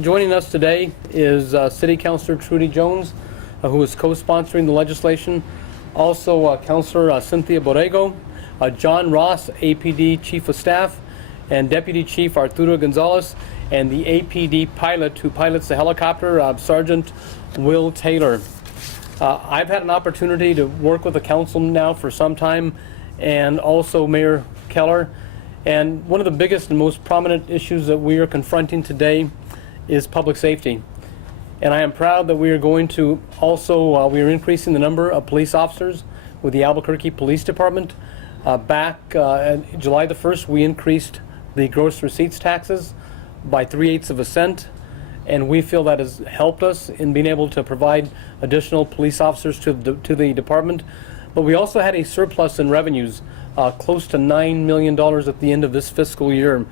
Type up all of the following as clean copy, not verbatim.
Joining us today is City Councilor Trudy Jones, who is co-sponsoring the legislation. Also, Councilor Cynthia Borrego, John Ross, APD Chief of Staff, and Deputy Chief Arturo Gonzalez, and the APD pilot who pilots the helicopter, Sergeant Will Taylor. I've had an opportunity to work with the council now for some time, and also Mayor Keller. And one of the biggest and most prominent issues that we are confronting today is public safety. And I am proud that we are going to also, we are increasing the number of police officers with the Albuquerque Police Department. Back July the 1st, we increased the gross receipts taxes by 3/8 of a cent. And we feel that has helped us in being able to provide additional police officers to the department. But we also had a surplus in revenues, close to $9 million at the end of this fiscal year.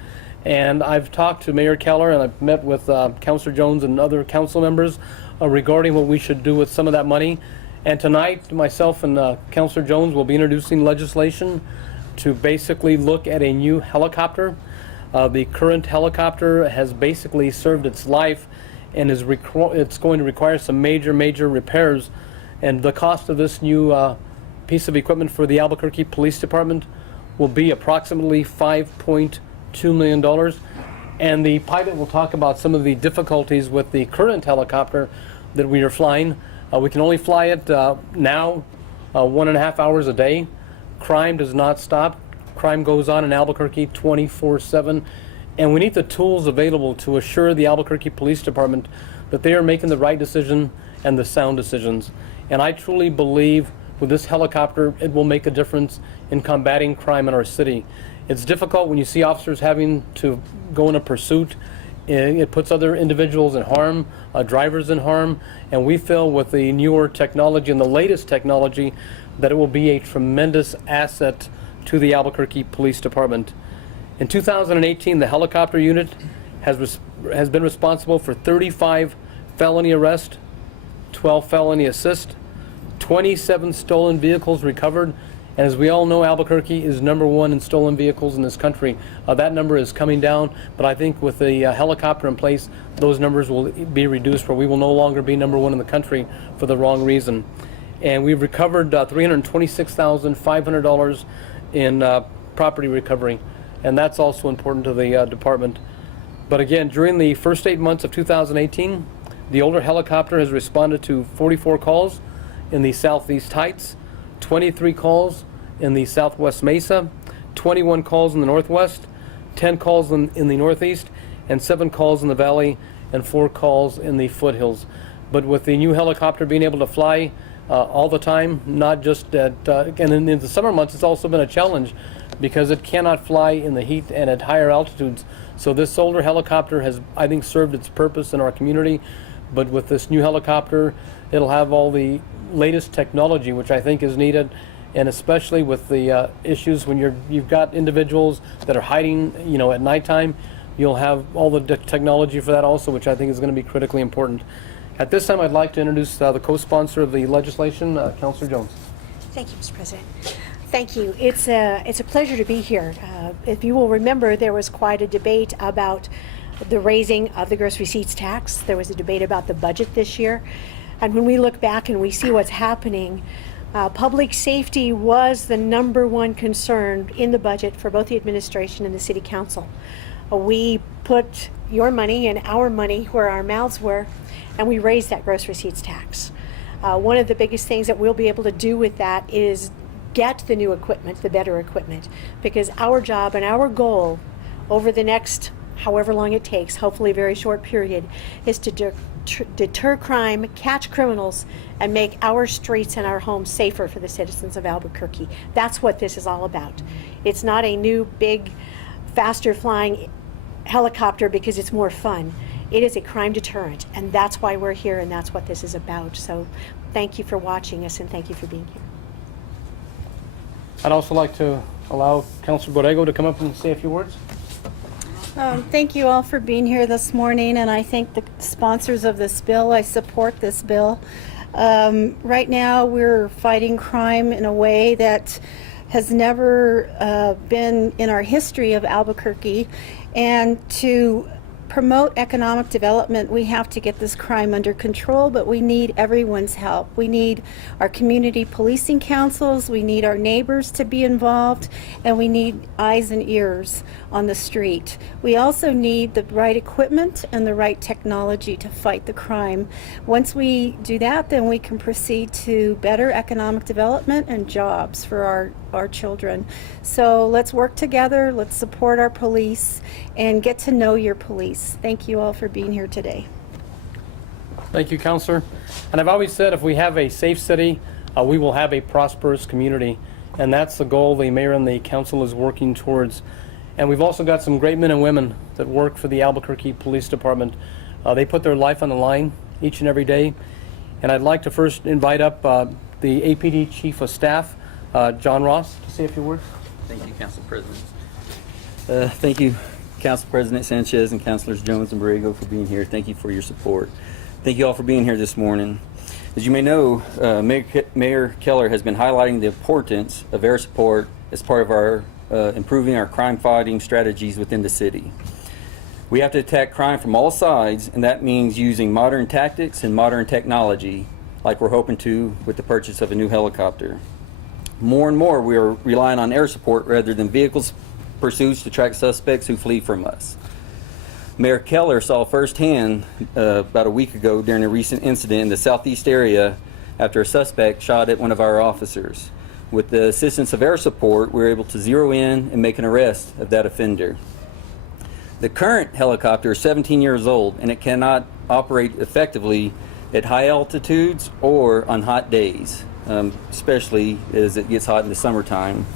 And I've talked to Mayor Keller, and I've met with Councilor Jones and other council members regarding what we should do with some of that money. And tonight, myself and Councilor Jones will be introducing legislation to basically look at a new helicopter. The current helicopter has basically served its life and it's going to require some major repairs. And the cost of this new piece of equipment for the Albuquerque Police Department will be approximately $5.2 million. And the pilot will talk about some of the difficulties with the current helicopter that we are flying. We can only fly it now 1.5 hours a day. Crime does not stop. Crime goes on in Albuquerque 24/7. And we need the tools available to assure the Albuquerque Police Department that they are making the right decision and the sound decisions. And I truly believe with this helicopter, it will make a difference in combating crime in our city. It's difficult when you see officers having to go in a pursuit. It puts other individuals in harm, drivers in harm, and we feel with the newer technology and the latest technology that it will be a tremendous asset to the Albuquerque Police Department. In 2018, the helicopter unit has been responsible for 35 felony arrests, 12 felony assists, 27 stolen vehicles recovered, and as we all know, Albuquerque is #1 in stolen vehicles in this country. That number is coming down, but I think with the helicopter in place, those numbers will be reduced, where we will no longer be #1 in the country for the wrong reason. And we've recovered $326,500 in property recovery, and that's also important to the department. But again, during the first 8 months of 2018, the older helicopter has responded to 44 calls in the Southeast Heights, 23 calls in the Southwest Mesa, 21 calls in the Northwest, 10 calls in the Northeast, and 7 calls in the Valley, and 4 calls in the foothills. But with the new helicopter being able to fly all the time, not just at, and in the summer months, it's also been a challenge because it cannot fly in the heat and at higher altitudes. So this older helicopter has, I think, served its purpose in our community. But with this new helicopter, it'll have all the latest technology, which I think is needed, and especially with the issues when you've got individuals that are hiding, at nighttime, you'll have all the technology for that also, which I think is going to be critically important. At this time, I'd like to introduce the co-sponsor of the legislation, Councilor Jones. Thank you, Mr. President. Thank you. It's a pleasure to be here. If you will remember, there was quite a debate about the raising of the gross receipts tax. There was a debate about the budget this year. And when we look back and we see what's happening, public safety was the #1 concern in the budget for both the administration and the City Council. We put your money and our money where our mouths were, and we raised that gross receipts tax. One of the biggest things that we'll be able to do with that is get the new equipment, the better equipment, because our job and our goal over the next however long it takes, hopefully a very short period, is to deter crime, catch criminals, and make our streets and our homes safer for the citizens of Albuquerque. That's what this is all about. It's not a new, big, faster flying helicopter because it's more fun. It is a crime deterrent, and that's why we're here, and that's what this is about. So thank you for watching us, and thank you for being here. I'd also like to allow Councilor Borrego to come up and say a few words. Thank you all for being here this morning, and I thank the sponsors of this bill. I support this bill. Right now we're fighting crime in a way that has never been in our history of Albuquerque, and to promote economic development, we have to get this crime under control, but we need everyone's help. We need our community policing councils, we need our neighbors to be involved, and we need eyes and ears on the street. We also need the right equipment and the right technology to fight the crime. Once we do that, then we can proceed to better economic development and jobs for our children. So let's work together, let's support our police, and get to know your police. Thank you all for being here today. Thank you, Counselor. And I've always said if we have a safe city, we will have a prosperous community. And that's the goal the mayor and the council is working towards. And we've also got some great men and women that work for the Albuquerque Police Department. They put their life on the line each and every day. And I'd like to first invite up the APD Chief of Staff, John Ross, to say a few words. Thank you, Council President. Thank you, Council President Sanchez and Councilors Jones and Borrego for being here. Thank you for your support. Thank you all for being here this morning. As you may know, Mayor Keller has been highlighting the importance of air support as part of our improving our crime fighting strategies within the city. We have to attack crime from all sides, and that means using modern tactics and modern technology, like we're hoping to with the purchase of a new helicopter. More and more, we are relying on air support rather than vehicles pursuits to track suspects who flee from us. Mayor Keller saw firsthand about a week ago during a recent incident in the southeast area after a suspect shot at one of our officers. With the assistance of air support, we were able to zero in and make an arrest of that offender. The current helicopter is 17 years old, and it cannot operate effectively at high altitudes or on hot days, especially as it gets hot in the summertime.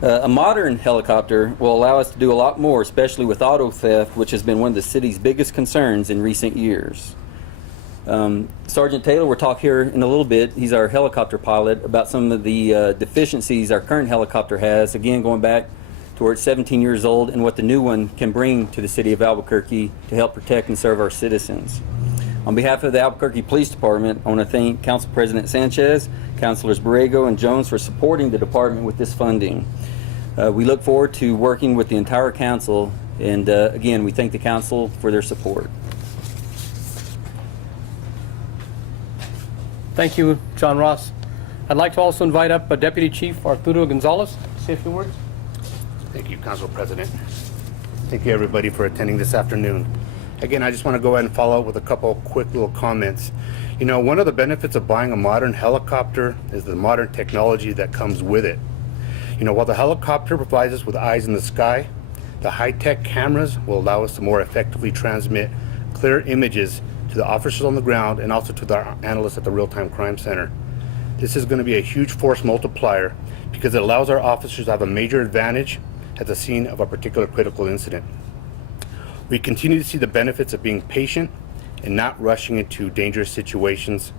A modern helicopter will allow us to do a lot more, especially with auto theft, which has been one of the city's biggest concerns in recent years. Sergeant Taylor will talk here in a little bit. He's our helicopter pilot, about some of the deficiencies our current helicopter has, again going back to where it's 17 years old, and what the new one can bring to the city of Albuquerque to help protect and serve our citizens. On behalf of the Albuquerque Police Department, I want to thank Council President Sanchez, Councilors Borrego and Jones for supporting the department with this funding. We look forward to working with the entire council, and again, we thank the council for their support. Thank you, John Ross. I'd like to also invite up Deputy Chief Arturo Gonzalez to say a few words. Thank you, Council President. Thank you, everybody, for attending this afternoon. Again, I just want to go ahead and follow up with a couple quick little comments. You know, one of the benefits of buying a modern helicopter is the modern technology that comes with it. You know, while the helicopter provides us with eyes in the sky, the high-tech cameras will allow us to more effectively transmit clear images to the officers on the ground and also to the analysts at the real-time crime center. This is going to be a huge force multiplier because it allows our officers to have a major advantage at the scene of a particular critical incident. We continue to see the benefits of being patient and not rushing into dangerous situations,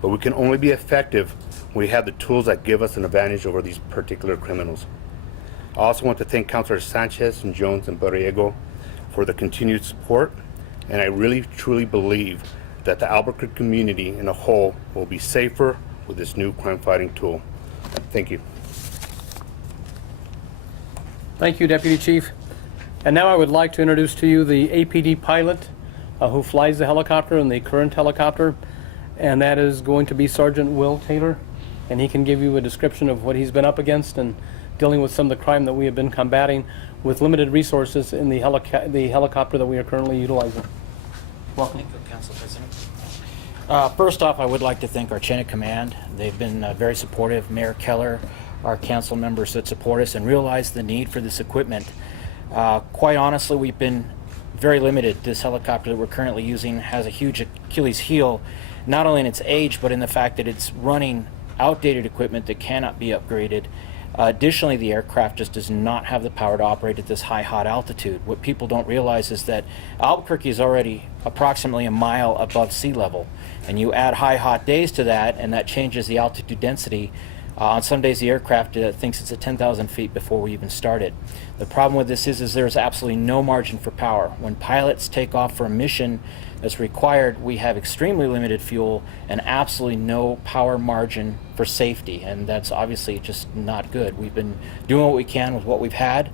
but we can only be effective when we have the tools that give us an advantage over these particular criminals. I also want to thank Councilor Sanchez and Jones and Borrego for the continued support, and I really truly believe that the Albuquerque community in a whole will be safer with this new crime fighting tool. Thank you. Thank you, Deputy Chief. And now I would like to introduce to you the APD pilot who flies the helicopter and the current helicopter, and that is going to be Sergeant Will Taylor, and he can give you a description of what he's been up against and dealing with some of the crime that we have been combating with limited resources in the helicopter that we are currently utilizing. Welcome. Thank you, Council President. First off, I would like to thank our chain of command. They've been very supportive. Mayor Keller, our council members that support us and realize the need for this equipment. Quite honestly, we've been very limited. This helicopter that we're currently using has a huge Achilles heel, not only in its age, but in the fact that it's running outdated equipment that cannot be upgraded. Additionally, the aircraft just does not have the power to operate at this high, hot altitude. What people don't realize is that Albuquerque is already approximately a mile above sea level, and you add high, hot days to that, and that changes the altitude density. On some days, the aircraft thinks it's at 10,000 feet before we even started. The problem with this is there's absolutely no margin for power. When pilots take off for a mission that's required, we have extremely limited fuel and absolutely no power margin for safety, and that's obviously just not good. We've been doing what we can with what we've had.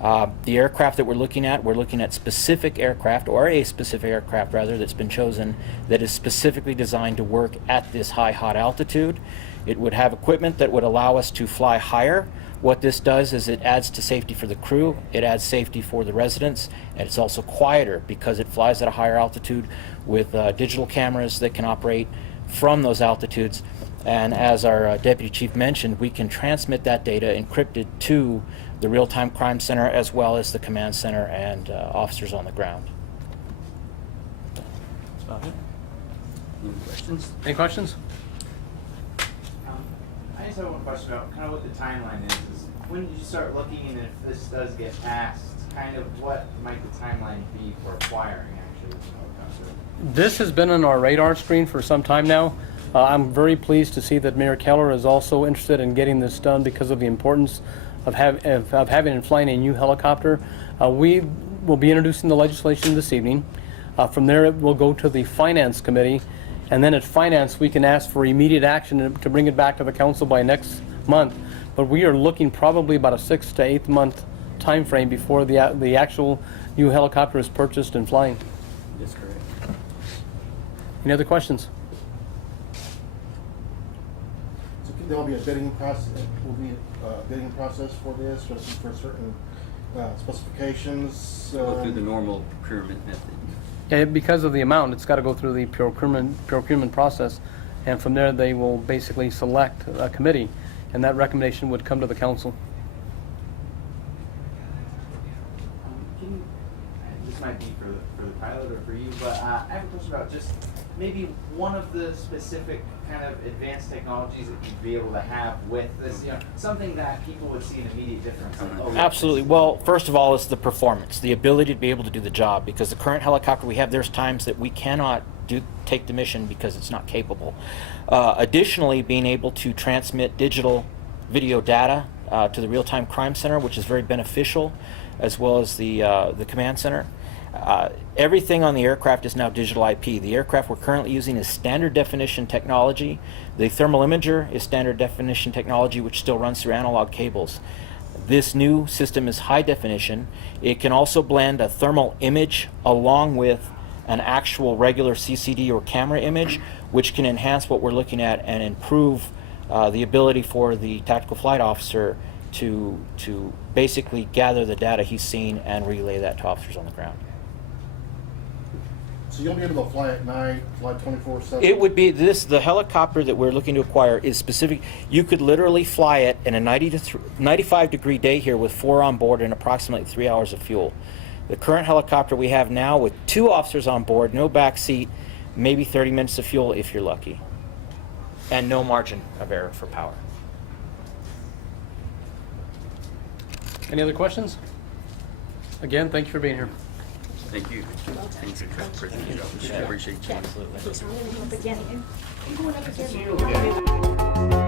The aircraft that we're looking at specific aircraft, or a specific aircraft rather, that's been chosen that is specifically designed to work at this hot altitude. It would have equipment that would allow us to fly higher. What this does is it adds to safety for the crew, it adds safety for the residents, and it's also quieter because it flies at a higher altitude with digital cameras that can operate from those altitudes. And as our Deputy Chief mentioned, we can transmit that data encrypted to the Real-Time Crime Center as well as the command center and officers on the ground. That's about it. Any questions? Any questions? I just have one question about kind of what the timeline is when did you start looking, and if this does get passed, kind of what might the timeline be for acquiring actually this helicopter? This has been on our radar screen for some time now. I'm very pleased to see that Mayor Keller is also interested in getting this done because of the importance of having and flying a new helicopter. We will be introducing the legislation this evening. From there, it will go to the Finance Committee, and then at Finance, we can ask for immediate action to bring it back to the council by next month. But we are looking probably about a 6 to 8 month time frame before the actual new helicopter is purchased and flying. That's correct. Any other questions? So there will be a bidding process. Will be a bidding process for this, for certain specifications. Go through the normal procurement method. Yeah, because of the amount, it's got to go through the procurement process, and from there they will basically select a committee, and that recommendation would come to the council. This might be for the pilot or for you, but I have a question about just maybe one of the specific kind of advanced technologies that you'd be able to have with this, you know, something that people would see an immediate difference. Like, oh, Absolutely. Well, first of all, it's the performance, the ability to be able to do the job. Because the current helicopter we have, there's times that we cannot take the mission because it's not capable. Additionally, being able to transmit digital video data to the Real-Time Crime Center, which is very beneficial, as well as the command center. Everything on the aircraft is now digital IP. The aircraft we're currently using is standard definition technology. The thermal imager is standard definition technology, which still runs through analog cables. This new system is high definition. It can also blend a thermal image along with an actual regular CCD or camera image, which can enhance what we're looking at and improve the ability for the tactical flight officer to basically gather the data he's seen and relay that to officers on the ground. So you'll be able to fly at night, fly 24/7. It would be the helicopter that we're looking to acquire is specific. You could literally fly it in a 95 degree day here with 4 on board and approximately 3 hours of fuel. The current helicopter we have now with 2 officers on board, no back seat, maybe 30 minutes of fuel if you're lucky, and no margin of error for power. Any other questions? Again, thank you for being here. Thank you. Thank you, President. Appreciate you. Absolutely. So I'm going to help again. I'm going up again.